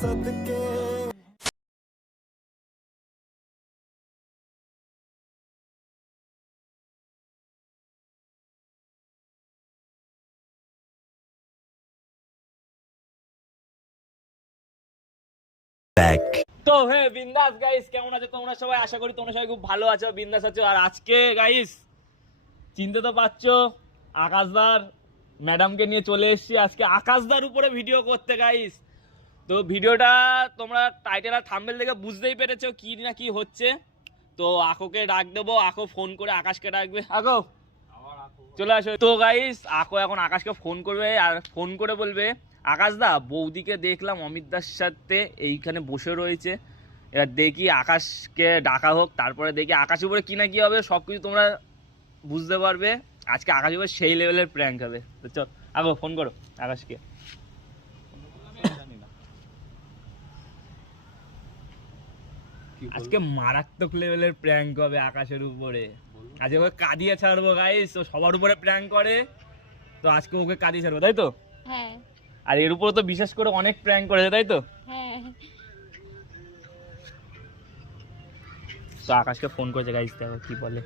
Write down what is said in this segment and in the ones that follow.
सदके। তো হে বিন্দাস গাইস, কেমন আছো তোমরা সবাই? আশা করি তোমরা সবাই খুব ভালো আছো, বিন্দাস আছো। আর আজকে গাইস চিনতে তো পারছো, আকাশদার ম্যাডামকে নিয়ে চলে এসেছি আজকে আকাশদার উপরে ভিডিও করতে গাইস। তো ভিডিওটা তোমরা টাইটেল আর থাম্বনেল দেখে বুঝতেই পেরেছো কি না কি হচ্ছে। তো আকোকে ডাক দেবো, আকো ফোন করে আকাশকে ডাকবে। আকো চলে আসো। তো গাইস আকো এখন আকাশকে ফোন করবে আর ফোন করে বলবে, আকাশদা বৌদিকে দেখলাম অমিতদার সাথে এইখানে বসে রয়েছে, এবার দেখি আকাশকে ডাকা হোক, তারপরে দেখি আকাশের উপরে কি না কি হবে সব কিছু তোমরা বুঝতে পারবে। আজকে আকাশের উপরে সেই লেভেলের প্র্যাঙ্ক হবে। তো চল আগো ফোন করো আকাশকে। আজকে মারাত্মক লেভেলের প্র্যাঙ্ক হবে আকাশের উপরে। আজকে ওকে কাঁদিয়ে ছাড়বো গাইস, ও সবার উপরে প্র্যাঙ্ক করে, তো আজকে ওকে কাঁদিয়ে ছাড়বো, তাই তো? হ্যাঁ। আর এর উপরে তো বিশেষ করে অনেক প্র্যাঙ্ক করেছে, তাই তো? হ্যাঁ। তো আকাশকে ফোন করেছে গাইস, দেখো কি বলে।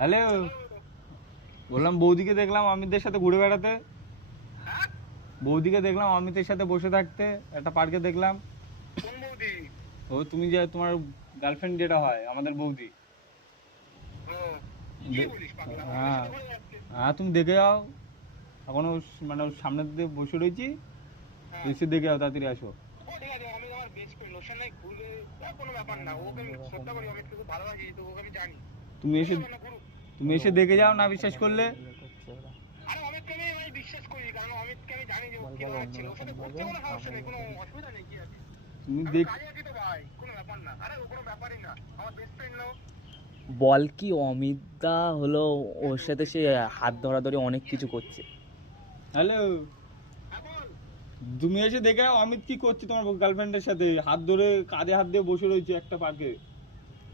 হ্যালো, বললাম বৌদিকে দেখলাম অমিতদের সাথে ঘুরে বেড়াতে। বৌদিকে দেখলাম অমিতের সাথে বসে থাকতে একটা পার্কে দেখলাম। কোন বৌদি? ও তুমি যে তোমার গার্লফ্রেন্ড যেটা হয় আমাদের বৌদি। কি বলিস পাগলা? হ্যাঁ কোথায় যাচ্ছে? হ্যাঁ, তুমি দেখে যাও, এখন মানে ওর সামনের দিকে বসে রয়েছি, এসে দেখে যাও, তাড়াতাড়ি আসো। ও ঠিক আছে, আমি আমার বেস্ট ফ্রেন্ড, ওর সঙ্গে ঘুরবে কোনো ব্যাপার না। ওকে আমি শ্রদ্ধা করি, অমিতকে খুব ভালোবাসি, তো ওকে আমি জানি। তুমি এসে দেখে যাও, না বিশ্বাস করলে। আরে অমিতকে আমি বিশ্বাস করি, কারণ অমিতকে আমি জানি যে ও কিরকম ছিল। ওর সাথে ঘুরতে কোনো সমস্যা নেই, কোনো অসুবিধা নেই। কি আছে, তুমি আমি দেখ, কাজে আছি তো ভাই, কোনো ব্যাপার না। আরে ও কোনো ব্যাপারই না, আমার বেস্ট ফ্রেন্ড না ও। বল কি অমিতদা হলো ওর সাথে সে হাত ধরাধরি অনেক কিছু করছে। হ্যালো, হ্যাঁ বল। তুমি এসে দেখে যাও অমিত কি করছে তোমার গার্লফ্রেন্ডের সাথে, হাত ধরে কাঁধে হাত দিয়ে বসে রয়েছে একটা পার্কে।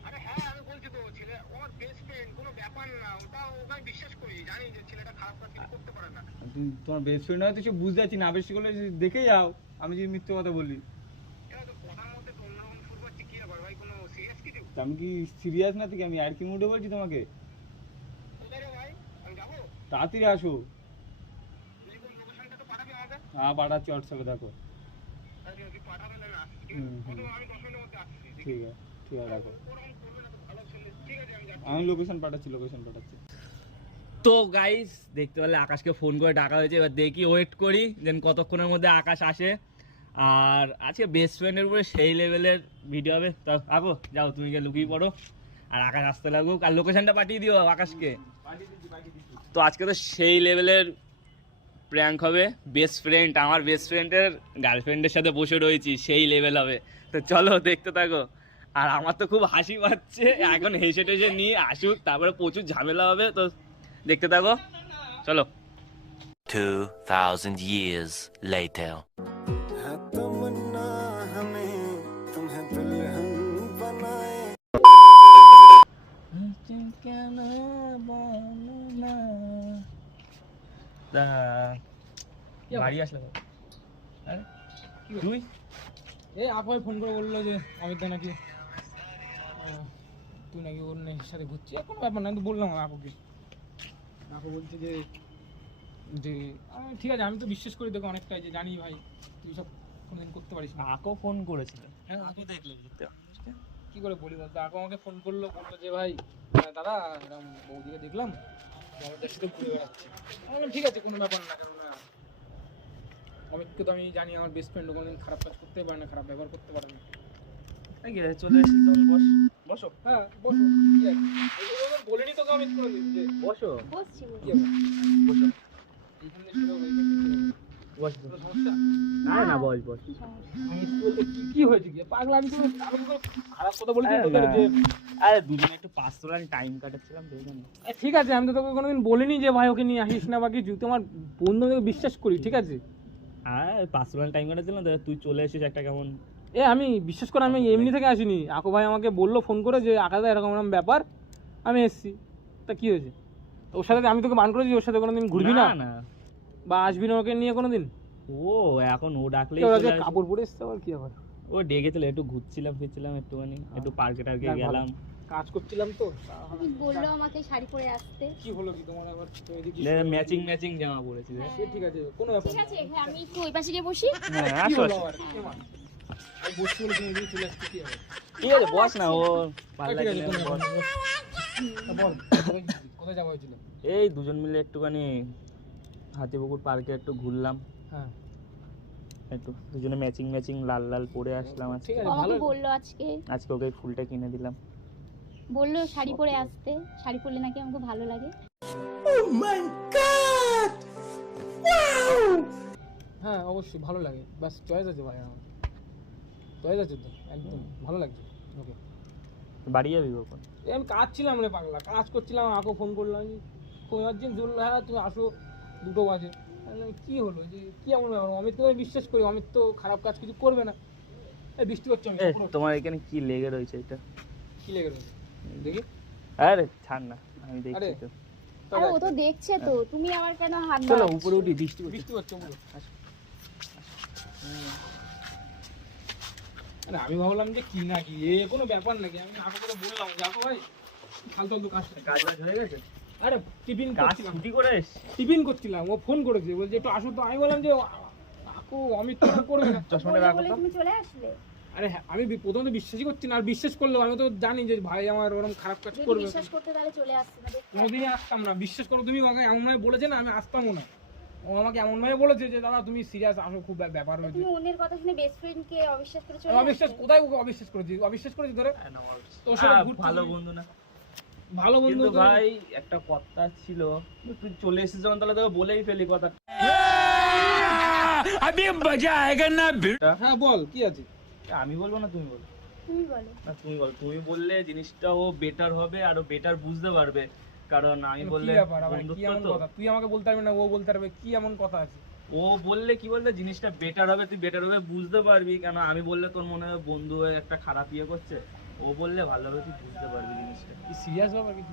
আরে হ্যাঁ, আমি বলছি তো ছেলে আমার বেস্ট ফ্রেন্ড, কোনো ব্যাপার না। ওটা ওকে আমি বিশ্বাস করি, জানি যে ছেলেটা খারাপ কাজ কিছু করতে পারে না। তুমি তোমার বেস্ট ফ্রেন্ড হয়তো সে বুঝতে পারছি না, বেশি করলে দেখে যাও, আমি যদি মিথ্যে কথা বলি। এরা তো কথার মধ্যে তো অন্যরকম সুর পাচ্ছি, কি ব্যাপার ভাই, কোনো সিরিয়াস কিছু? তা আমি কি সিরিয়াস না থেকে আমি আর কি মুডে বলছি তোমাকে, কোথায় রে ভাই, আমি যাবো? তাড়াতাড়ি আসো। তুই কোন লোকেশনটা তো পাঠাবি আমাকে? হ্যাঁ পাঠাচ্ছি হোয়াটসঅ্যাপে, দেখো। আরে তুই পাঠাবে না, ঠিক হুম, আছে? হুম। কত আমি 10 মিনিটের মধ্যে আসছি। ঠিক আছে, ঠিক আছে, দেখো। ওরকম করবে না তো ভালো ছেলে, ঠিক আছে আমি যাচ্ছি। আমি লোকেশন পাঠাচ্ছি। তো গাইস দেখতে পেলে আকাশকে ফোন করে ডাকা হয়েছে, এবার দেখি ওয়েট করি দেন কতক্ষণের মধ্যে আকাশ আসে। আর আজকে বেস্ট ফ্রেন্ডের উপরে সেই লেভেলের ভিডিও হবে। তা আগো যাও, তুমি গিয়ে লুকিয়ে পড়ো আর আকাশ আসতে লাগুক, আর লোকেশনটা পাঠিয়ে দিও আকাশকে। তো আজকে তো সেই লেভেলের প্র্যাঙ্ক হবে। বেস্ট ফ্রেন্ড, আমার বেস্ট ফ্রেন্ডের গার্লফ্রেন্ডের সাথে বসে রয়েছি, সেই লেভেল হবে। তো চলো দেখতে থাকো। আর আমার তো খুব হাসি পাচ্ছে, এখন হেসে টেসে নিয়ে আসুক, তারপরে প্রচুর ঝামেলা হবে। তো দেখতে থাকো, চলো। 2000 years later. है तमन्ना हमें तुम्हें दुल्हन बनाए। বাড়ি আসলে তুই এই আপনাকে ফোন করে বললো যে অমিতদা নাকি তুই নাকি ওর সাথে ঘুরছিস, কোনো ব্যাপার না। আমি তো বললাম আপুকে, আপু বলছে যে যে ঠিক আছে, আমি তো বিশ্বাস করি তোকে অনেকটাই, যে জানি ভাই তুই সব কোনোদিন করতে পারিস না। আকো ফোন করেছিল। হ্যাঁ, আপু দেখলো কি করে বলি বলতো, আপু আমাকে ফোন করলো, বললো যে ভাই দাদা এরকম বৌদিকে দেখলাম অমিতদার সাথে ঘুরে বেড়াচ্ছে। আমি বললাম ঠিক আছে, কোনো ব্যাপার না, কেননা অমিতকে তো আমি জানি আমার বেস্ট ফ্রেন্ড, কোনোদিন খারাপ কাজ করতে পারে না, খারাপ ব্যবহার করতে পারে না। চলে এসেছিস তখন, বসো হ্যাঁ বসো, কি আছে? বলিনি তোকে অমিত কোনোদিন যে বসো বসছি কি হবে? বসো এখানে শুনে বসো। কোনো সমস্যা? না বস বস। আমি বলতে কি হয়েছে, কি পাগলা? আমি তো খারাপ কথা বলেছি তোকে যে আরে দুজনে একটু পার্সোনাল টাইম কাটাচ্ছিলাম, দেখুন। ঠিক আছে, আমি তো তোকে কোনোদিন বলিনি যে ভাই ওকে নিয়ে আসিস না বা কিছু। তোমার বন্ধু তোকে বিশ্বাস করি, ঠিক আছে? হ্যাঁ পার্সোনাল টাইম কাটাচ্ছিলাম, তুই চলে এসেছিস একটা কেমন। আমি বিশ্বাস করে আমি এমনি থেকে আসিনি। আকো ভাই আমাকে বললো ফোন করে যে আকাশদা এরকম এরকম ব্যাপার, আমি এসেছি। তা কি হয়েছে? ওর সাথে আমি তোকে বান করেছি ওর সাথে কোনোদিন ঘুরবি না না বা আসবি না ওকে নিয়ে কোনোদিন? ও এখন ও ডাকলেই ওরা যে চলে আসে। কাপড় পরে এসছে আবার কি আবার ও ডেকেছিল, একটু ঘুরছিলাম ফিরছিলাম একটুখানি, একটু পার্কে টার্কে যাক ভালো। গেলাম। কাজ করছিলাম তো তুমি বললো আমাকে শাড়ি পরে আসতে। কি হলো কি তোমার আবার তুমি এদিকে ম্যাচিং ম্যাচিং জামা পরেছি রে। সে ঠিক আছে কোনো ব্যাপার ঠিক না। আছে, হ্যাঁ, আমি একটু ওই পাশে গিয়ে বসি। হ্যাঁ কি আসো হলো আসো। আবার এমা, আমি বসছি বলে তুমি এদিকে চলে আসতে কি হবে ঠিক আছে বস না, ও ভালো ঠিক আছে লাগলে কোনো বস। ব্যাপার না, বল কোথায় যাওয়া হয়েছিল? এই দুজন মিলে একটুখানি হাতিপুকুর পার্কে একটু ঘুরলাম, হ্যাঁ একটু দুজনে ম্যাচিং ম্যাচিং লাল লাল পরে আসলাম আজকে। ঠিক ও আছে ভালো আমাকে বললো আজকে ওকে এই ফুলটা কিনে দিলাম। বললো শাড়ি পরে আসতে, শাড়ি পরলে নাকি আমাকে ভালো লাগে। হ্যাঁ অবশ্যই ভালো লাগে, বাস চয়েস আছে ভাই আমার, চয়েস আছে তো একদম ভালো লাগছে ওকে। বাড়ি যাবি কখন? এই আমি কাজ ছিলাম রে পাগলা, কাজ করছিলাম, আমাকে ফোন করলাম, ফোন আর্জেন্ট বললো হ্যাঁ তুমি আসো 2 বাজে। আমি বললাম, কি হলো যে কি এমন ব্যাপার? অমিত তো আমি বিশ্বাস করি, অমিত তো খারাপ কাজ কিছু করবে না। এই বৃষ্টি হচ্ছে, আমি পুরো তোমার এখানে কি লেগে রয়েছে এটা? কি লেগে রয়েছে দেখি। আরে ছাড় না, আমি দেখছি আরে, তো। আরে ও তো দেখছে তো, তুমি আমার কেন হাত চলো বাড়াচ্ছো? উপরে উঠি, বৃষ্টি হচ্ছে। বৃষ্টি হচ্ছে পুরো। আরে আমি ভাবলাম যে কি নাকি এ কোনো ব্যাপার নাকি, আমি আগে করে বললাম যাবো ভাই ফালতু ফালতু কাজ কাজ বাজ হয়ে গেছে? আরে টিফিন কাজ করছিলাম, ছুটি করে এসছি। টিফিন করছিলাম, ও ফোন করেছে বলছে একটু আসো তো। আমি বললাম যে কাকু অমিত তো করবে না। চশমাটা বলে রাখো বলে তো। তুমি চলে আসলে। আরে হ্যাঁ, আমি প্রথমে তো বিশ্বাসই করছি না, আর বিশ্বাস করলেও আমি তো জানি যে ভাই আমার ওরকম খারাপ কাজ যদি করবে। বিশ্বাস করতে তাহলে চলে আসতে না, দেখতে কোনোদিনই আসতাম না, বিশ্বাস করো তুমি, আমাকে এমনভাবে বলেছে না আমি আসতামও না। ও আমাকে এমনভাবে বলেছে যে দাদা তুমি সিরিয়াস আসো, খুব ব্যাপার হয়েছে। তুমি অন্যের কথা শুনে বেস্ট ফ্রেন্ড কে অবিশ্বাস করে চলে আমি অবিশ্বাস আসতে। কোথায় ওকে অবিশ্বাস করেছি? অবিশ্বাস করেছি ধরে তোর সাথে ঘুরতে ভালো যাই। বন্ধু না? ভালো বন্ধু কিন্তু তো- ভাই একটা কথা ছিল, তুই চলে এসেছিস যখন তাহলে তোকে বলেই ফেলি কথা। হ্যাঁ বল কি আছে? আমি বলবো না তুমি বলো? তুমি বলো। না তুমি বলো, তুমি বললে জিনিসটাও বেটার হবে, আরো বেটার বুঝতে পারবে। কারণ আমি কি বললে ব্যাপার আবার, কি বন্ধুত্ব এমন তো, কথা? তুই আমাকে বলতে পারবি না, ও বলতে পারবে, কি এমন কথা আছে? ও বললে কি বলতে জিনিসটা বেটার হবে, তুই বেটার হবে বুঝতে পারবি। কেন আমি বললে তোর মনে হয় বন্ধু হয়ে একটা খারাপ ইয়ে করছে, ও বললে ভালোভাবে তুই বুঝতে পারবি জিনিসটা। কি সিরিয়াস ব্যাপার কিছু?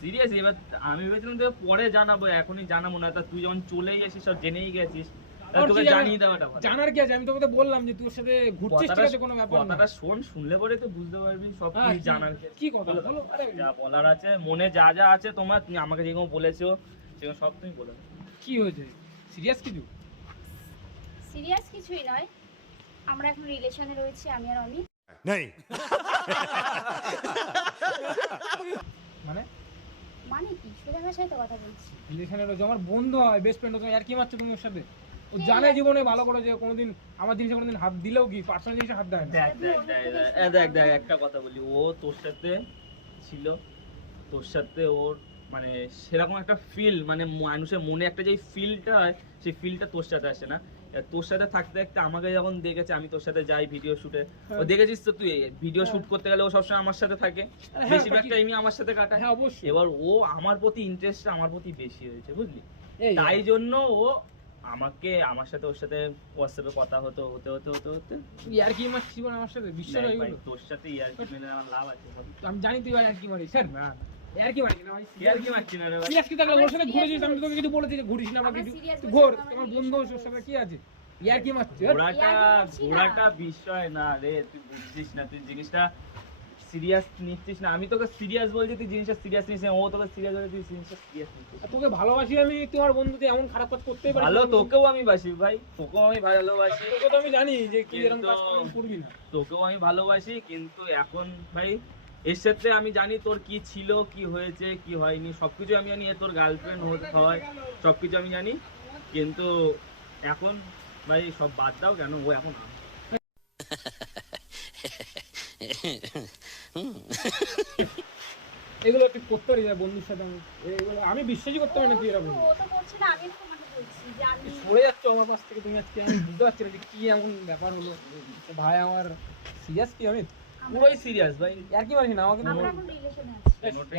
সিরিয়াস, এবার আমি ভেবেছিলাম তোকে পরে জানাবো, এখনই জানাবো না। তা তুই যখন চলেই গেছিস সব জেনেই গেছিস, তা আর তোকে কি জানা- জানিয়ে দেওয়াটা ভালো। জানার কি আছে? আমি তোকে তো বললাম যে তোর সাথে ঘুরছিস, ঠিক আছে কোনো ব্যাপার না। কথাটা শোন, শুনলে পরে তো বুঝতে পারবি সব হ্যাঁ, কিছু জানার কি আছে। কি কথা বলো? আরে যা বলার আছে মনে, যা যা আছে তোমার, তুমি আমাকে যেরকম বলেছো সেরকম সব তুমি বলে দাও। কি হয়েছে? সিরিয়াস কিছু? সিরিয়াস কিছুই নয়, আমরা এখন রিলেশনে রয়েছি আমি আর অমিত। মানে মানে কি, সোজা ভাষায় তো কথা বলছি। রিলেশনের রয়েছে, আমার বন্ধু হয়, বেস্ট ফ্রেন্ড, তুমি আর কি মারছো তুমি ওর সাথে? ও জানে জীবনে ভালো করে যে কোনোদিন আমার জিনিসে কোনোদিন হাত দিলেও কি পার্সোনাল জিনিসে হাত দেয় না। দেখ একটা কথা বলি, ও তোর সাথে ছিল, তোর সাথে ওর মানে সেরকম একটা ফিল, মানে মানুষের মনে একটা যে ফিলটা হয়, সেই ফিলটা তোর সাথে আসে না। এবার তোর সাথে থাকতে থাকতে আমাকে যখন দেখেছে, আমি তোর সাথে যাই ভিডিও শুটে, ও দেখেছিস তো তুই ভিডিও শুট করতে গেলে ও সবসময় আমার সাথে থাকে, হ্যাঁ, বেশিরভাগ টাইমই আমার সাথে কাটায়। হ্যাঁ অবশ্যই। এবার ও আমার প্রতি ইন্টারেস্টটা আমার প্রতি বেশি হয়েছে, বুঝলি? এই তাই জন্য ও আমাকে, আমার সাথে ওর সাথে হোয়াটসঅ্যাপে কথা হতে তুই আর কি মারছিস জীবনে আমার সাথে? বিশ্বাস হয়ে গেল? তোর সাথে ইয়ার্কি মেরে আমার লাভ আছে। আমি জানি তুই আর কি মারিস, স্যার না আর কি মারিস না ভাই? ইয়ার্কি মারছি না রে ভাই। সিরিয়াস কি থাকলে ওর সাথে ঘুরেছিস? আমি তোকে কিছু বলেছি যে ঘুরিস না বা আমরা কিছু? serious তুই বলছি, ঘোর, আমরা তোমার relation বন্ধু ওর সাথে কি আছে? ইয়ার কি মারছিস? ঘোড়াটা বিষয় না রে, তুই বুঝছিস না, তুই জিনিসটা সিরিয়াস নিচ্ছিস না। আমি তোকে সিরিয়াস বলছি, তুই জিনিসটা সিরিয়াস নিস না। ও তোকে সিরিয়াস বলে, তুই জিনিসটা সিরিয়াস নিচ্ছিস। তোকে ভালোবাসি আমি, তোমার বন্ধুতে এমন খারাপ কাজ করতেই পারি? ভালো, তোকেও আমি বাসি ভাই, তোকেও আমি ভালোবাসি, তোকে তো আমি জানি যে কি এরকম কাজ কিন্তু- তুই করবি না। তোকেও আমি ভালোবাসি, কিন্তু এখন ভাই এর সাথে আমি জানি তোর কি ছিল, কি হয়েছে, কি হয়নি, সবকিছু আমি জানি। তোর গার্লফ্রেন্ড হয় সবকিছু আমি জানি, কিন্তু এখন ভাই সব বাদ দাও। কেন ও এখন এগুলো তুই করতে পারি না বন্ধুর সাথে? এগুলো আমি বিশ্বাসই করতে পারি না তুই এরকম। ও তো করছে না, আমি তোমাকে বলছি যে আমি সরে যাচ্ছ আমার পাশ থেকে তুমি আজকে, আমি বুঝতে পারছি না যে কি এমন ব্যাপার হলো। ভাই আমার সিরিয়াস কি আমি পুরোই সিরিয়াস ভাই। আর কি মারিস না আমাকে? আমরা এখন রিলেশনে আছি।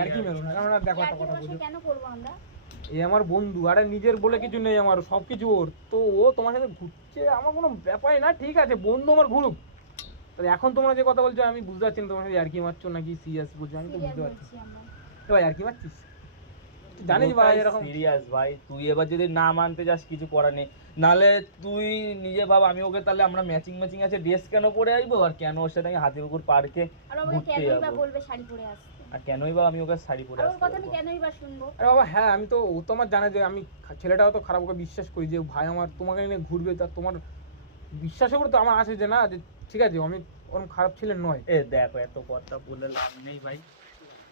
আর কি মেরো না, কারণ দেখো একটা কথা ইয়ার্কি বুঝো, কেন করবো আমরা? এই আমার বন্ধু, আরে নিজের বলে কিছু নেই আমার, সবকিছু ওর। তো ও তোমার সাথে ঘুরছে, আমার কোনো ব্যাপারই না, ঠিক আছে বন্ধু আমার ঘুরুক। তো এখন তোমরা যে কথা বলছো আমি বুঝতে পারছি না তোমার সাথে আর কি মারছো নাকি সিরিয়াস বলছো, আমি তো Serious বুঝতে পারছি। বলছি আমরা। তো ভাই আর কি মারছিস? তুই জানিস ভাই এরকম সিরিয়াস ভাই, তুই এবার যদি না মানতে যাস কিছু করার নেই। নালে তুই নিজে ভাব, আমি ওকে তাহলে আমরা ম্যাচিং আছে ড্রেস কেন পরে আসবো, আর কেন ওর সাথে আমি হাতিপুকুর পার্কে আর ও আমাকে ঘুরতে কেনই বা যাবো, বলবে শাড়ি পরে আসতে? আর কেনই বা আমি ওকে শাড়ি পরে আর ওর আসতে কথা আমি বলবো? কেনই বা শুনবো? আরে বাবা হ্যাঁ, আমি তো ও তো আমার জানে যে আমি ছেলেটাও তো খারাপ, ওকে বিশ্বাস করি যে ভাই আমার তোমাকে নিয়ে ঘুরবে, তা তোমার বিশ্বাসের উপর তো আমার আছে যে না যে ঠিক আছে আমি ওরকম খারাপ ছেলে নয়। এ দেখো এত কথা বলে লাভ নেই ভাই,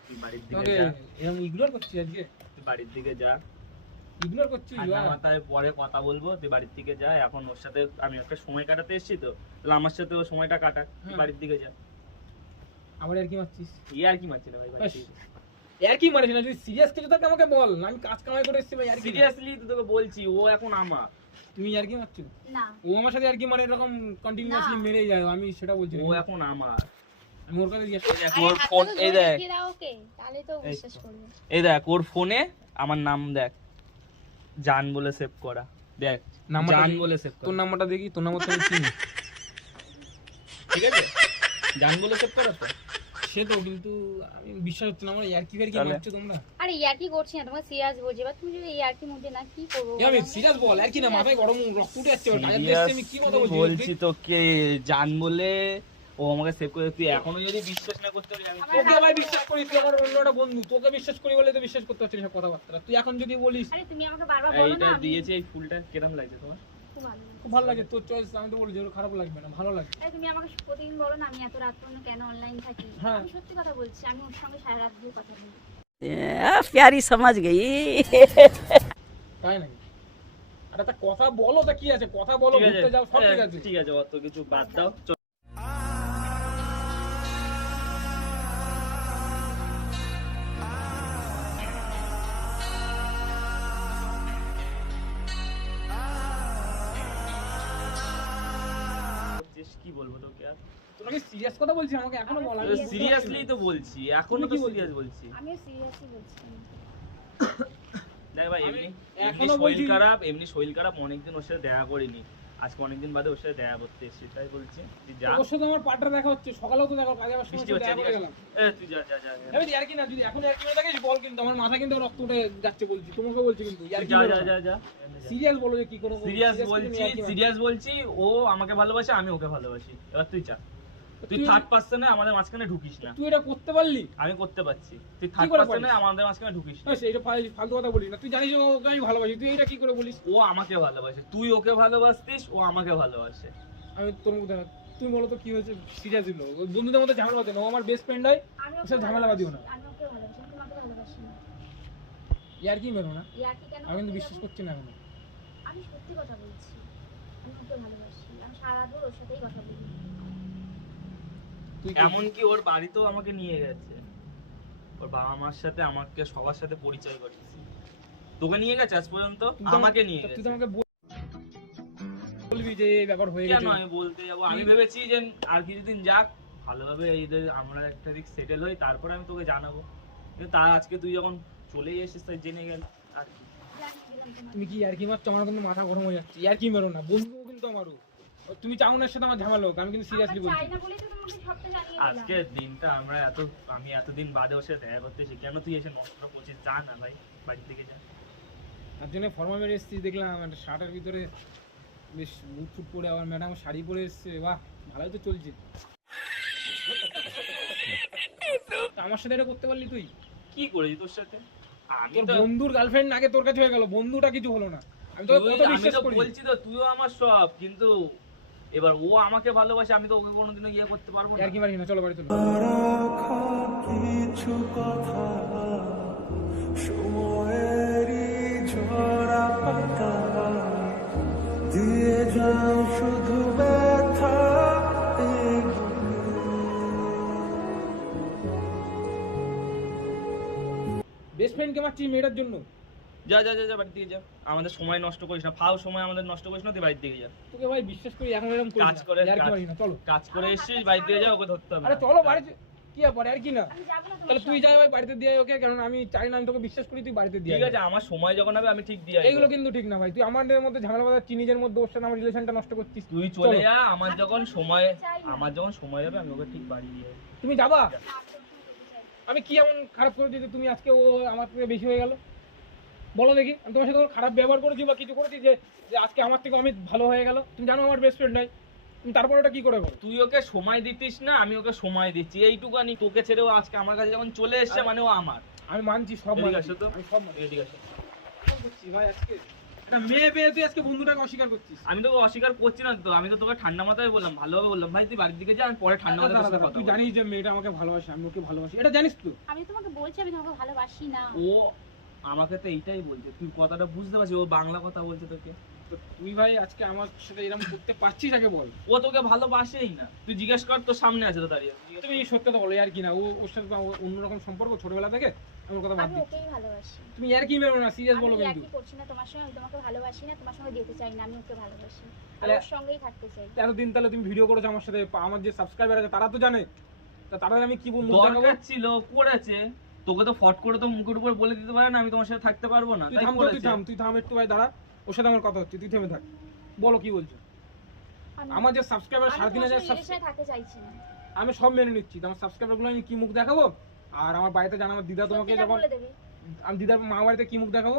তুই বাড়ির দিকে তোমাকে যা, এরকম ইগনোর করছি আজকে, তুই বাড়ির দিকে যা, ইগনোর করছি। ঠান্ডা মাথায় পরে কথা বলবো, তুই বাড়ির দিকে যা। এখন ওর সাথে আমি একটা সময় কাটাতে এসেছি তো, তাহলে আমার সাথে ও সময়টা কাটাক, তুই বাড়ির দিকে যা। আমার আর কি মারছিস? ই আর কি মারছি না ভাই, ব্যাস। আর কি মারিস না, যদি সিরিয়াস কিছু থাকে আমাকে বল না, আমি কাজ কামাই করে এসেছি ভাই। আর কি সিরিয়াসলি তো তোকে বলছি, ও এখন আমার। তুমি আর কি মারছো? না ও আমার সাথে আর কি মানে এরকম কন্টিনিউয়াসলি না। মেরেই যায়, আমি সেটা বলছি না। ও এখন আমার। আমি ওর কাছে জিজ্ঞেস এই দেখ আরে ওর হাতটা ফোন, তো এই ধরে দেখ, দেখিয়ে দাও ওকে, তাহলে তো এই বিশ্বাস করবে। এই দেখ ওর ফোনে আমার নাম দেখ, জান বলে সেভ করা, দেখ নাম্বারটা জান দেখি। বলে সেভ তোর করা, নাম্বারটা দেখি, তোর নাম্বার তো আমি চিনি। ঠিক আছে? জান বলে সেভ করা তো। সে তো, কিন্তু আমি বিশ্বাস হচ্ছে না, আমার ইয়ার্কি ফের কি তাহলে? মারছো তোমরা? আরে ইয়ার্কি করছি না, তোমাকে সিরিয়াস বলছি। এবার তুমি যদি ইয়ার্কি মধ্যে না কি করবো এ আমি বলো? সিরিয়াস বল, আর কি না মাথায় গরম রক্ত উঠে যাচ্ছে, টায়ার Seriously দেখছি আমি কি কথা বলছি তোকে, জান বলে ও আমাকে সেভ করে, তুই এখনো যদি বিশ্বাস না করতে পারিস আমি আমার তোকে ভাই বিশ্বাস করি, তুই আমার অন্য একটা বন্ধু, তোকে বিশ্বাস করি বলে তো বিশ্বাস করতে পারছিস না কথাবার্তা। তুই এখন যদি বলিস আরে তুমি আমাকে বারবার বলো এইটা না, আমি দিয়েছে, এই ফুলটা কিরকম লাগছে তোমার? খুব ভালো লাগে। খুব ভালো লাগে তোর চয়েস, আমি তো বলি যে ওর খারাপ লাগবে না, ভালো লাগে। আরে তুমি আমাকে প্রতিদিন বলো না আমি এত রাত পর্যন্ত কেন অনলাইন থাকি। হ্যাঁ। আমি সত্যি কথা বলছি, আমি ওর সঙ্গে সারা রাত ধরে কথা বলি। प्यारी समझ गई। তাই নাকি? আরে তা কথা বলো, তা কি আছে, কথা বলো, ঠিক আছে, ঘুরতে যাও, সব ঠিক আছে। ঠিক আছে, অত কিছু বাদ দাও। চল। কি বলবো তোকে আর? তোরা কি সিরিয়াস কথা বলছিস আমাকে এখনো বলা? আমি serious সিরিয়াসলি তো বলছি, এখনো তুমি তো কি বলছো? সিরিয়াস বলছি। আমিও সিরিয়াসলি বলছি। দেখ ভাই, আমি এমনি এখনো শরীর বলছি- খারাপ, অনেকদিন ওর সাথে দেখা করিনি, আজকে অনেকদিন বাদে ওর সাথে দেখা করতে এসেছি, তাই বলছি তুই যা। ওর সাথে আমার পার্টনার দেখা হচ্ছে, সকালেও তো দেখা, কাজে আসার সময় বৃষ্টি তো হচ্ছে, দেখা করে ঠিক গেলাম। আছে? তুই যা যা যা যা। আমি আর কি না, যদি এখন আর কি না থাকিস বল, কিন্তু আমার মাথা কিন্তু রক্ত উঠে যাচ্ছে বলছি, তোমাকে বলছি কিন্তু আর কি যা যা যা যা। সিরিয়াস বলো যে কি করে সিরিয়াস বলছি, ও আমাকে ভালোবাসে, আমি ওকে ভালোবাসি। এবার তুই চা, তুই থার্ড পার্সনে আমাদের মাঝখানে ঢুকিস না। তুই এটা করতে পারলি? আমি করতে পারছি, তুই থার্ড করে পার্সনে পারিস? আমাদের মাঝখানে ঢুকিস না। এটা ফালতু কথা বলিস না, তুই জানিস ওকে আমি ভালোবাসি, তুই এটা কি করে বলিস? ও আমাকে ভালোবাসে, তুই ওকে ভালোবাসতিস, ও আমাকে ভালোবাসে। আমি তোর মধ্যে তুমি বলো তো কি হয়েছে? সিরিয়াস ছিল, বন্ধুদের মধ্যে ঝামেলা হতো না, ও আমার বেস্ট ফ্রেন্ড হয়, আমি ওর ওকে সাথে ঝামেলা বাঁধিও না। আমি ওকে ভালোবাসি, আমি তোমাকে ভালোবাসি না। ইয়ার কি মেরো না, ইয়ার্কি কেন আমি কিন্তু করতে বিশ্বাস যাবো? করছি না এখনো। আমি সত্যি কথা বলছি, আমি ওকে ভালোবাসি, আমি সারা রাত ওর সাথেই কথা বলি। তুই এমনকি ওর বাড়িতেও আমাকে নিয়ে গেছে, ওর বাবা মার সাথে আমাকে সবার সাথে পরিচয় করিয়েছে। তোকে নিয়ে গেছে আজ পর্যন্ত? আমাকে নিয়ে তুই গেছে। তো আমাকে বলবি যে এই ব্যাপার হয়ে কেন গেছে। আমি বলতে যাবো? আমি ভেবেছি যে আর কিছুদিন যাক, ভালোভাবে এইদের আমরা একটা দিক সেটেল হই, তারপরে আমি তোকে জানাবো। কিন্তু তার আজকে তুই যখন চলেই এসেছিস তাই জেনে গেল আর কি। জানি, দিলাম তোমাকে। তুমি কি ইয়ার কি মারছো? আমার কিন্তু মাথা গরম হয়ে যাচ্ছে। ইয়ার কি মেরো না, বন্ধুও কিন্তু আমারও। তুমি চাও না এর সাথে আমার ঝামেলা হোক, আমি কিন্তু সিরিয়াসলি আমরা বলছি। চাই না বলেই তো তোমাকে সবটা জানিয়ে দিলাম। আজকের দিনটা আমি এতদিন বাদে ওর সাথে দেখা করতে এসেছি, কেন তুই এসে নষ্ট করছিস? যা না ভাই, বাড়ি থেকে যা। তার জন্য ফর্মা মেরে এসেছি, দেখলাম একটা শার্টের ভিতরে বেশ বুট ফুট পরে, আবার ম্যাডাম শাড়ি পরে এসছে, বাহ ভালোই তো চলছে। তা আমার সাথে এটা করতে পারলি তুই? কি করেছি তোর সাথে? আমি তোর তো বন্ধুর গার্লফ্রেন্ড আগে তোর কাছে হয়ে গেল, বন্ধুটা কিছু হলো না। আমি তোকে কত আমি বিশ্বাস তো করি। বলছি তো, তুইও আমার সব, কিন্তু এবার ও আমাকে ভালোবাসে, আমি তো ওকে কোনোদিনও ইয়ে করতে পারবো না। ইয়ার কি মারি না, চলো বাড়ি চলো। রাখা কিছু কথা সময়েরই ঝরা পাতা দিয়ে যাও শুধু ব্যথা এই বুকে। বেস্ট ফ্রেন্ডকে মারছি মেয়েটার জন্য? যা যা যা যা, বাড়ি থেকে যা। আমাদের সময় নষ্ট করিস না, ফাও সময় আমাদের নষ্ট করিস না, তুই বাড়ি থেকে যা। তোকে ভাই বিশ্বাস করি, এখন এরকম করি কাজ না। করে ইয়ার কি মারি না, চলো। কাজ করে এসেছিস, বাড়ি থেকে যা, ওকে ধরতে হবে আরে না। চলো বাড়ি, কি ব্যাপার আর কি না? আমি যাবো না তোমার তাহলে তুই সঙ্গে। যাই ভাই বাড়িতে দিয়ে আয় ওকে, কারণ আমি চাই না, আমি তোকে বিশ্বাস করি, তুই বাড়িতে দিয়ে ঠিক আয়। আছে, আমার সময় যখন হবে আমি ঠিক দিয়ে আসবো। এইগুলো কিন্তু ঠিক না ভাই, তুই আমাদের মধ্যে ঝামেলা বাঁধাচ্ছিস, নিজের মধ্যে ওর সাথে আমার রিলেশনটা নষ্ট করছিস। তুই চলে চলো। যা, আমার যখন সময় হবে আমি ওকে ঠিক বাড়ি দিয়ে আসবো। তুমি যাবা? না, আমি তোর সঙ্গে যেতে চাই না। আমি কি এমন খারাপ করে দিতে তুমি আজকে ও আমার থেকে বেশি হয়ে গেল? বলো দেখি, আমি তোমার সাথে কোনো খারাপ ব্যবহার করেছি বা কিছু করেছি যে যে আজকে আমার থেকে অমিত ভালো হয়ে গেল? তুমি জানো আমার বেস্ট ফ্রেন্ড হয়, তুমি তারপর ওটা কি করে বলো? তুই ওকে সময় দিতিস না, আমি ওকে সময় দিচ্ছি, এইটুকানি। তোকে ছেড়েও আজকে আমার কাছে যখন চলে এসছে মানে ও আমার। আমি মানছি, সব এদিকে মানছি, আসো তো। আমি সব মানছি। এদিকে আসো। কি করছিস ভাই আজকে? এটা মেয়ে পেয়ে তুই আজকে বন্ধুটাকে অস্বীকার করছিস? আমি তোকে অস্বীকার করছি না তো, আমি তো তোকে ঠান্ডা মাথায় বললাম, ভালোভাবে বললাম, ভাই তুই বাড়ির দিকে যা, আমি পরে ঠান্ডা মাথায় তোর সাথে কথা তুই বলবো। জানিস যে মেয়েটা আমাকে ভালোবাসে, আমি ওকে ভালোবাসি, এটা জানিস তো? আমি তোমাকে বলছি আমি তোমাকে ভালোবাসি না। ও আমাকে তো এইটাই বলছে, তুই কথাটা বুঝতে পারছিস? ও বাংলা কথা বলছে তোকে। তো তুই ভাই আজকে আমার সাথে এরকম করতে পারছিস আগে বল। ও তোকে ভালোবাসেই না, তুই জিজ্ঞেস কর, তোর সামনে আছে তো দাঁড়িয়ে। তুমি সত্যি তো বলো, আর কি না ওর সাথে আমার অন্যরকম সম্পর্ক ছোটবেলা থেকে, আমার কথা বাদ আমি দিই। ওকেই ভালোবাসি। তুমি আর কি মেরো না, সিরিয়াস বলো আমি কিন্তু। একই করছি না তোমার সঙ্গে, আমি তোমাকে ভালোবাসি না, তোমার সঙ্গে যেতে চাই না, আমি ওকে ভালোবাসি, আর তাহলে- ওর সঙ্গেই থাকতে চাই। এতদিন তাহলে তুমি ভিডিও করেছো আমার সাথে, আমার যে সাবস্ক্রাইবার আছে তারা তো জানে, তা তারা আমি কি বলবো? দরকার ছিল করেছে, তোকে তো ফট করে তো মুখের উপর বলে দিতে পারে না আমি তোমার সাথে থাকতে পারবো না, তুই তাই থাম তো, করেছে। তুই থাম একটু ভাই, দাঁড়া, ওর সাথে আমার কথা হচ্ছে, তুই থেমে থাক, বলো কি বলছো? আমি- আমার যে সাবস্ক্রাইবার আমি 3,500 তোমার সঙ্গে রিলেশনে থাকতে চাইছি না। আমি সব মেনে নিচ্ছি, তো আমার সাবস্ক্রাইবার গুলো আমি কি মুখ দেখাবো? আর আমার বাড়িতে জানা আমার দিদা তোমাকে সত্যিটা যখন, বলে দেবে, আমি দিদার মা বাড়িতে কি মুখ দেখাবো?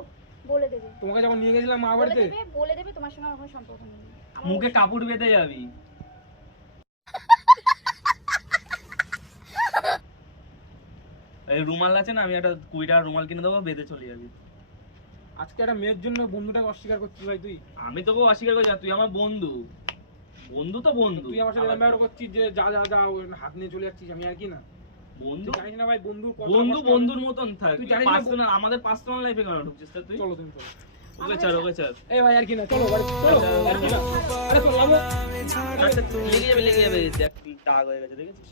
বলে দেবে, তোমাকে যখন নিয়ে গেছিলাম মা বলে বাড়িতে, দেবে, বলে দেবে তোমার সঙ্গে আমার কোনো সম্পর্ক নেই। আমার মুখে ওর- কাপড় বেঁধে যাবি। এই রুমাল আছে না, আমি একটা 20 টাকার রুমাল কিনে দেবো, বেঁধে চলে যাবি। আজকে একটা মেয়ের জন্য বন্ধুটাকে অস্বীকার করছিস ভাই তুই? আমি তোকে অস্বীকার করছি না, তুই আমার বন্ধু, বন্ধু তো বন্ধু। তুই আমার সাথে আবার এরকম ব্যবহার করছিস যে যা যা যা ওই হাত নিয়ে চলে যাচ্ছিস, আমি আর কি না? বন্ধু, তুই জানিস না ভাই বন্ধু বন্ধু বন্ধুর মতন থাক। তুই জানিস না পার্সোনাল, আমাদের পার্সোনাল লাইফে কেন ঢুকছিস তা তুই? চলো তুমি চলো, ওকে ছাড়, ওকে ছাড়। এই ভাই আর কি না, চলো বাড়ি চলো, আর কি না, আরে চলো যাবো। আচ্ছা, লেগে যাবে, দেখ দাগ হয়ে গেছে, দেখেছিস?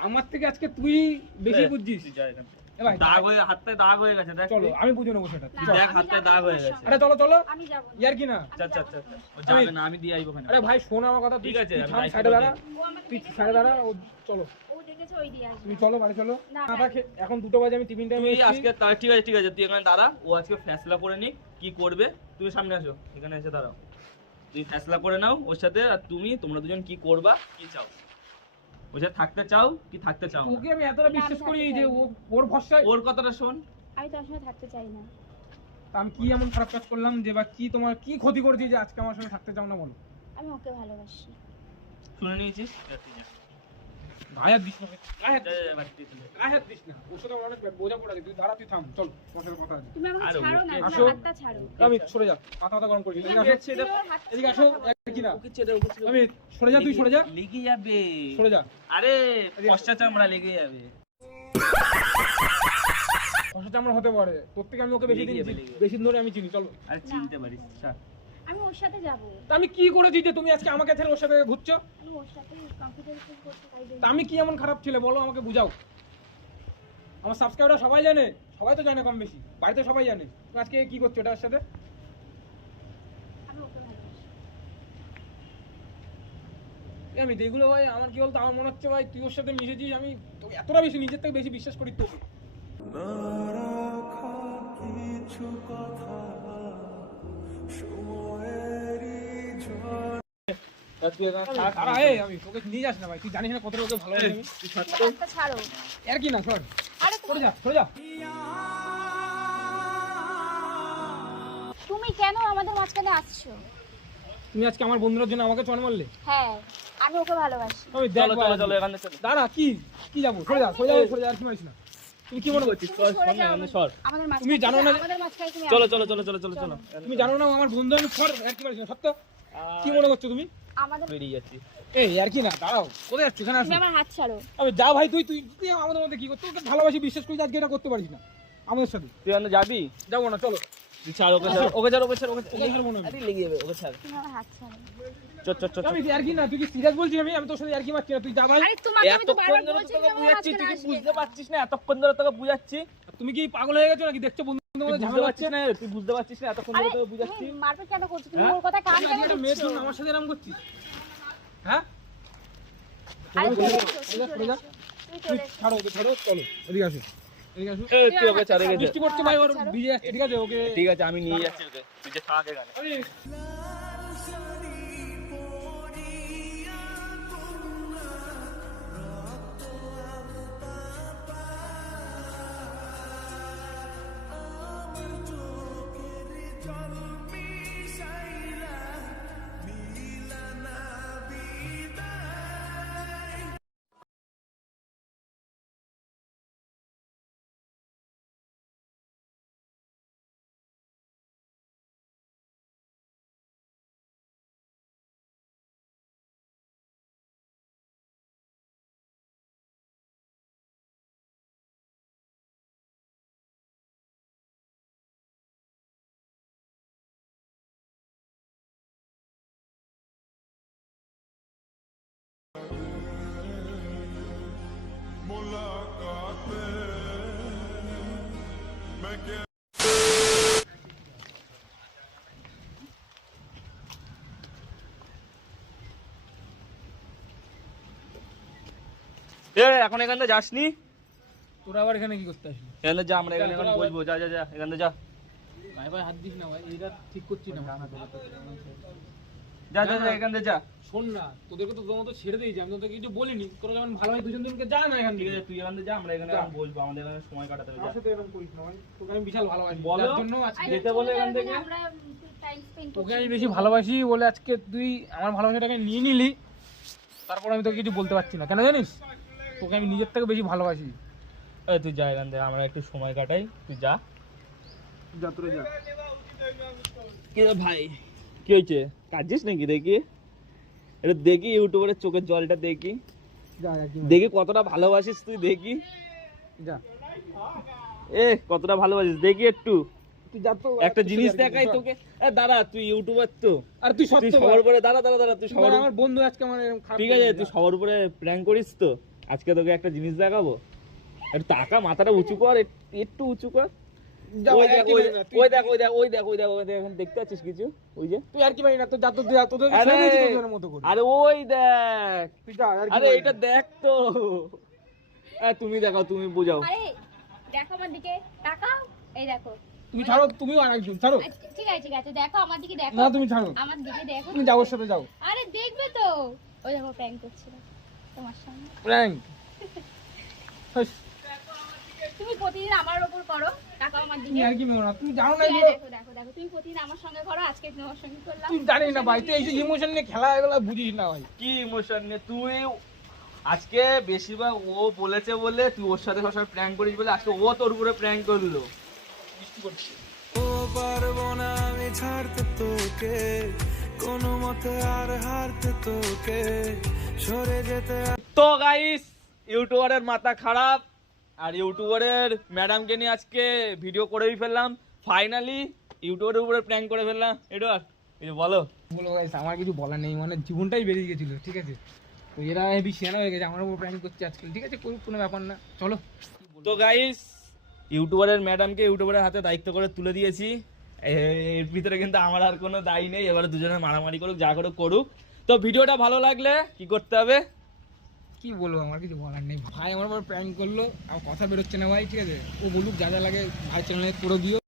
আমার থেকে আজকে তুই বেশি বুঝছিস। তুই যা এখান থেকে। এ ভাই দাগ হয়ে, হাতটায় দাগ হয়ে গেছে, দেখ। চলো, আমি বুঝে নেবো সেটা। না, তুই দেখ আমি হাতটায় যাবো দাগ না হয়ে তোমার গেছে। সঙ্গে। আরে চলো চলো, আমি যাবো না। ইয়ার কি না? আচ্ছা আচ্ছা আচ্ছা, ও যাবে না, আমি দিয়ে আইবো ওখানে। আরে ভাই শোন আমার কথা, তুই ঠিক আছে, তুই আমি থাম, দায়িত্ব সাইডে দাঁড়া, ও আমাকে তুই ডেকেছে, সাইডে দাঁড়া, ও চলো, ও ডেকেছে, ওই দিয়ে আসবে। তুমি চলো বাড়ি চলো। না, না বাড়ি। এখন 2টো বাজে, আমি টিফিন টাইমে তুই আজকে ঠিক আছে ঠিক আছে, তুই এখানে দাঁড়া, ও আজকে ফ্যাসলা করে নিক কি করবে। তুমি সামনে আসো, এখানে এসে দাঁড়াও, তুই ফ্যাসলা করে নাও ওর সাথে। আর তোমরা দুজন কি করবা, কি চাও? ওর সাথে থাকতে চাও কি থাকতে চাও না? ওকে আমি এতটা না, বিশ্বাস আমি করি থাকতে যে চাই ওর ভরসায়, ওর কথাটা শোন। আমি তোমার সঙ্গে থাকতে চাই না। তা আমি কি এমন খারাপ কাজ করলাম যে, বা কি তোমার কি ক্ষতি করেছি যে আজকে আমার সঙ্গে থাকতে চাও না বলো? আমি ওকে ভালোবাসি। শুনে নিয়েছিস? যা, তুই যা। গায়ে হাত দিস না, গায়ে হাত যা, দিস যা, না, বাড়িতে চলে যা। গায়ে হাত দিস না, ওর সাথে আমার অনেক বোঝা পড়ে আছে, তুই দাঁড়া, তুই থাম, চল, ওর সাথে কথা আছে। তুমি আমাকে আরে ছাড়ো না, ওকে- তোমার আসো। হাতটা ছাড়ো। আমি সরে যা, মাথা মাথা গরম করবি না, তুমি এদিকে আসো, ছেড়ে দাও। ওর হাতটা এদিকে ছাড়ো, আসো, কথা বলো। কি না, ওকে ছেড়ে, ওকে ছেড়ে। আমি সরে যা, তুই সরে যা, লেগে যাবে, সরে যা, আরে পশ্চা চামড়া লেগে যাবে। ওর সাথে আমার হতে পারে, তোর থেকে আমি ওকে বেশি দিন লেগে যাবে, লেগে যাবে। বেশি দিন ধরে আমি চিনি, চলো। আরে চিনতে পারিস, ছাড়। আমি ওর সাথে যাবো, তা আমি কি করেছি যে তুমি আজকে আমাকে ছেড়ে ওর সাথে ঘুরছো? আমি ওর সাথে কনফিডেন্স ফিল করতে চাই। তা আমি কি এমন খারাপ ছেলে বলো, আমাকে বুঝাও। আমার সাবস্ক্রাইবার সবাই জানে, সবাই তো জানে কম বেশি, বাড়িতে সবাই জানে। তুমি আজকে কি করছো এটার সাথে? আমি ওকে ভালোবাসি। আমি দেখগুলো ভাই, আমার কি বলতো, আমার মনে হচ্ছে ভাই তুই ওর সাথে মিশেছিস, আমি তোকে এতটা বেশি নিজের থেকে বেশি বিশ্বাস করি তোকে। না রাখা কিছু কথা সময়েরই ঝড় তারা আমি তোকে নিয়ে যাস না ভাই, তুই জানিস না কতটা ওকে ভালোবাসি আমি। তোমার হাতটা ছাড়ো। আর কি না, সর, আরে সরে যা, সরে যা। তুমি কেন আমাদের মাঝখানে আসছো? তুমি আজকে আমার বন্ধুদের জন্য আমাকে চড় মারলে। হ্যাঁ, আমি ওকে ভালোবাসি। আমি দেখ চলো ভাই, চলো চলো, এখানে চলো। দাঁড়া, কি যাবো, সরে যা, সরে যা, সরে যা, আর কি মারিস না। তুমি কি মনে করছিস? তুমি সরে যাও, সামনে সর। আমাদের মাঝখানে তুমি জানো না যে- আমাদের মাঝখানে তুমি চলো আসো। চলো চলো চলো চলো চলো। তুমি জানো না ও আমার বন্ধু, আমি সর, আর কি মারিস না, সত্য। কি মনে করছো তুমি? আমাদের বেরিয়ে যাচ্ছি। এই আর কি না, দাঁড়াও, কোথায় যাচ্ছ? এখানে আসো। তুমি আমার হাত ছাড়ো। আমি যা ভাই, তুই তুই তুই আমাদের মধ্যে কি করতে, তোকে ভালোবাসি বিশ্বাস করি, আজকে এটা করতে পারিস না আমাদের সাথে। তুই এখানে যাবি? যাবো না, চলো। তুই ছাড়, ওকে ছাড়, ওকে ছাড়, ওকে ছাড়, ওকে ছাড়। ওকে ছাড়বো না আমি। আরে লেগে যাবে, ওকে ছাড়। তুমি আমার হাত ছাড়ো। চল চল চল। আমি আর কি না, তুই কি সিরিয়াস বলছিস? আমি তোর সাথে আর কি মারছি না, তুই যা ভাই। আরে তোমাকে আমি তো এতক্ষণ বারবার ধরে বলছি তোকে তুমি আমার বুঝাচ্ছি, তুই মাঝখানে কি আসবে বুঝতে না। পারছিস না? এতক্ষণ ধরে তোকে বুঝাচ্ছি, তুমি কি পাগল হয়ে গেছো নাকি? দেখছো বন্ধুদের তুই মধ্যে বুঝতে ঝামেলা পারছিস হচ্ছে। না? তুই বুঝতে পারছিস না? এতক্ষণ আরে ধরে তোকে বুঝাচ্ছি। তুমি মারপিট কেন করছো? তুমি হ্যাঁ? ওর কথা কান তুই কেন আজকে একটা মেয়ের দিচ্ছো? জন্য আমার সাথে এরকম করছিস? হ্যাঁ, আরে চলে চলে এসো, এসো, চলে চলে যা। এসো। তুমি তুই চলে এসো। ছাড়ো ওকে, ছাড়ো, চলো এদিকে আসো, এদিকে আসো। এই, তুই ওকে ছাড়, রেখে দে। বৃষ্টি করছে ভাই, ওর ভিজে যাচ্ছে, ঠিক আছে ওকে। ঠিক আছে, আমি নিয়ে যাচ্ছি ওকে, তুই যে থাক এখানে। আরে এখন এখান থেকে যাসনি? তোরা আবার এখানে কি করতে আসলি? এখান থেকে যা, আমরা এখানে এখন বসবো। যা যা যা, এখান থেকে যা। ভাই ভাই হাত দিস না ভাই, এটা ঠিক করছিস না। যা যা যা, এখান থেকে যা। শোন না, তোদেরকে তো তোর মতো ছেড়ে দিয়েছি, আমি তোদেরকে কিছু বলিনি। তোরা যেমন ভালো হয় দুজন দুজনকে যা না এখান ঠিক থেকে। আছে, তুই এখান থেকে যা, আমরা এখানে এখন বসবো, আমাদের এখানে সময় কাটাতে হবে। যা। আমার সাথে এরকম করিস না ভাই, তোকে আমি বিশাল ভালোবাসি। বলো। যার জন্য আজকে যেতে বলে এখান থেকে। আমরা টাইম স্পেন্ড তোকে করছি আমি বেশি ভালোবাসি বলে আজকে তুই আমার ভালোবাসাটাকে নিয়ে নিলি। তারপর আমি তোকে কিছু বলতে পারছি না, কেন জানিস? তোকে আমি নিজের থেকে বেশি ভালোবাসি। এই তুই যা এখান থেকে, আমরা একটু সময় কাটাই, তুই যা। যা তোরা যা। কি রে ভাই, কি হয়েছে? কাঁদছিস নাকি? দেখি এটা, দেখি ইউটিউবের চোখের জলটা দেখি, যা একদম দেখি কতটা ভালোবাসিস তুই, দেখি যা। কতটা ভালোবাসিস দেখি একটু। তুই যা তো একটা জিনিস দেখাই তোকে। দাঁড়া, তুই ইউটিউবার তো, আর তুই তুই সত্য সবার উপরে দাঁড়া দাঁড়া দাঁড়া, তুই সবার আমার বন্ধু আজকে আমার এরকম খারাপ ঠিক আছে, করে তুই দিল। সবার উপরে প্র্যাঙ্ক করিস তো। আজকে তোকে একটা জিনিস দেখাবো, একটু টাকা মাথাটা উঁচু কর, একটু উঁচু কর। যা ওই ভাই, দেখ আর কি ওই পারি না, তুই- ওই দেখ ওই দেখ ওই দেখ ওই দেখ ওই দেখ, এখন দেখতে পাচ্ছিস কিছু? ওই যে, তুই আর কি পারি না, তো যা তো তুই তোদের আরে ছেড়ে দিয়েছি তোদের মতো করে। আরে ওই দেখ, তুই যা আর কি আরে পারি এটা না। দেখ তো। তুমি দেখাও, তুমি বুঝাও। আরে দেখো আমার দিকে তাকাও, এই দেখো। তুমি ছাড়ো, তুমিও আর একজন ছাড়ো। ঠিক আছে ঠিক আছে, দেখো আমার দিকে দেখো। না তুমি ছাড়ো, আমার দিকে দেখো। তুমি যাও ওর সাথে যাও। আরে দেখবে তো, ওই দেখো প্র্যাঙ্ক করছিল তোমার সামনে। প্র্যাঙ্ক। তুমি প্রতিদিন আমার উপর করো, তাকাও আমার তুমি দিকে। আর কি মেরো না, তুমি জানো না হ্যাঁ, এগুলো। দেখো দেখো দেখো, তুমি প্রতিদিন আমার সঙ্গে করো, আজকে তোমার সঙ্গে করলাম। তুই জানিস না ভাই, তুই এই যে ইমোশন নিয়ে খেলা এগুলো বুঝিস না ভাই। কি ইমোশন নিয়ে তুই? আজকে বেশিরভাগ ও বলেছে বলে তুই ওর সাথে সবসময় প্র্যাঙ্ক করিস বলে আজকে ও তোর উপরে প্র্যাঙ্ক করলো। ও পারবো না আমি ছাড়তে তোকে, কোনো মতে আর হারতে তোকে, সরে যেতে তো গাইস, ইউটিউবারের মাথা খারাপ, আর ইউটিউবারের ম্যাডামকে নিয়ে আজকে ভিডিও করেই ফেললাম। ফাইনালি ইউটিউবের উপরে প্র্যাঙ্ক করে ফেললাম। এটা কিছু বলো। বলো গাইস, আমার কিছু বলার নেই, মানে জীবনটাই বেরিয়ে গেছিল, ঠিক আছে? তো এরা হেবি সিয়ানা হয়ে গেছে, আমার উপর প্র্যাঙ্ক করছে আজকাল, ঠিক আছে? কোনো ব্যাপার না, চলো। তো গাইস, ইউটিউবারের ম্যাডামকে ইউটিউবারের হাতে দায়িত্ব করে তুলে দিয়েছি। এর ভিতরে কিন্তু আমার আর কোনো দায়ী নেই, এবারে দুজনে মারামারি করুক, যা করুক করুক। তো ভিডিওটা ভালো লাগলে কি করতে হবে? কি বলবো, আমার কিছু বলার নেই ভাই, আমার উপর প্র্যাঙ্ক করলো, আমার কথা বেরোচ্ছে না ভাই, ঠিক আছে? ও বলুক যা যা লাগে, ভাই চ্যানেলে করে দিও।